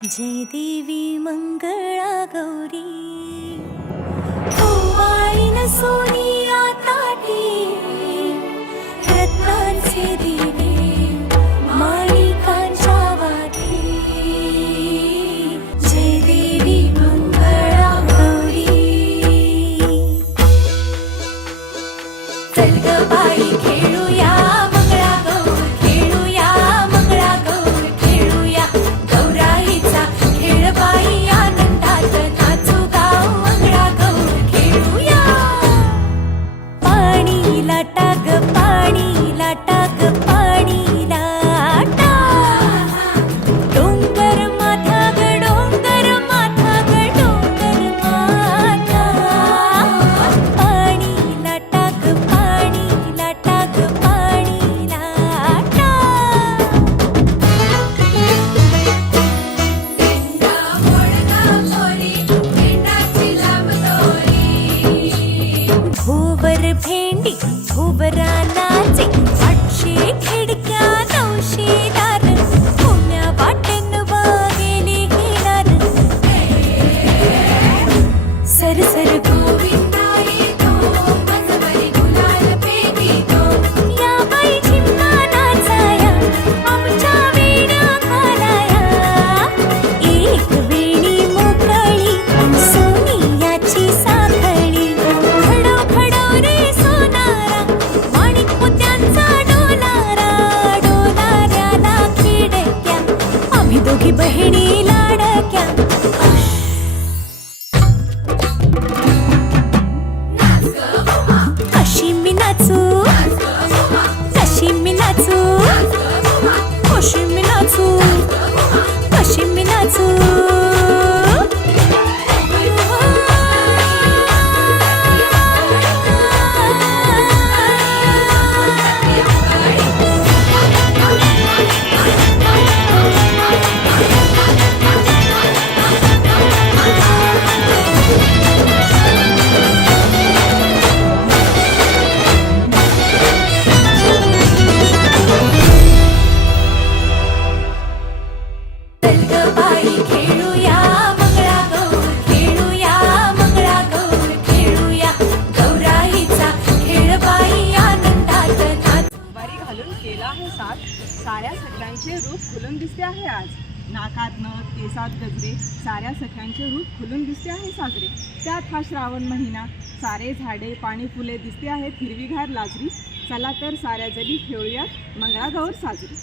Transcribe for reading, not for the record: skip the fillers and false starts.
जय देवी मंगळा गौरी ओवाळीन सोनिया ताटी रत्नांचे दिवे माणिकांच्या वाटी जय देवी मंगळा गौरी चल ग बाई खेळूया मंगळागौर खेळूया मंगळागौर खेळूया गौराईचा खेळ बाई आनंदात नाचू गाव मंगळागौर खेळूया पाणी लाटा ग पाणी लाटा ग पाणी लाटा डोंगर माथा ग डोंगर माथा ग डोंगर माथा पाणी लाटा ग पाणी लाटा ग पाणी लाटा भोवर भेंडी भोवरा नाचे आठशे खिडक्या नऊशे दार पुण्या वाटेन वागेले हिलार सर सर गोविंदाई तो मजबरी गुलाल पेटी तो या बाई झिम्मा नाचाया आमच्या वेड्या घालाया एक वेणी मोकळी सोनियाची साखळी खडो खडो रे सोनारा माणिक मोत्यांचा डोलारा डोलाऱ्याला खिडक्या आम्ही दोघी बहिणी लाडक्या कशी मी नाचू कशी मी नाचू कशी मी नाचू कशी मी नाचू चल ग बाई खेळूया मंगळागौर खेळूया मंगळागौर खेळूया गौराईचा खेळ बाई आनंदात नाचू बारी घालून केला आहे साथ साऱ्या सख्यांचे रूप खुलून दिसते आहे आज नाकात नथ केसात गजरे साऱ्या सख्यांचे रूप खुलून दिसते आहे साजरे त्यात हा श्रावण महिना सारे झाडे पाणी फुले दिसते आहेत हिरवीगार लाजरी चला तर साऱ्या जणी खेळूयात मंगळागौर साजरी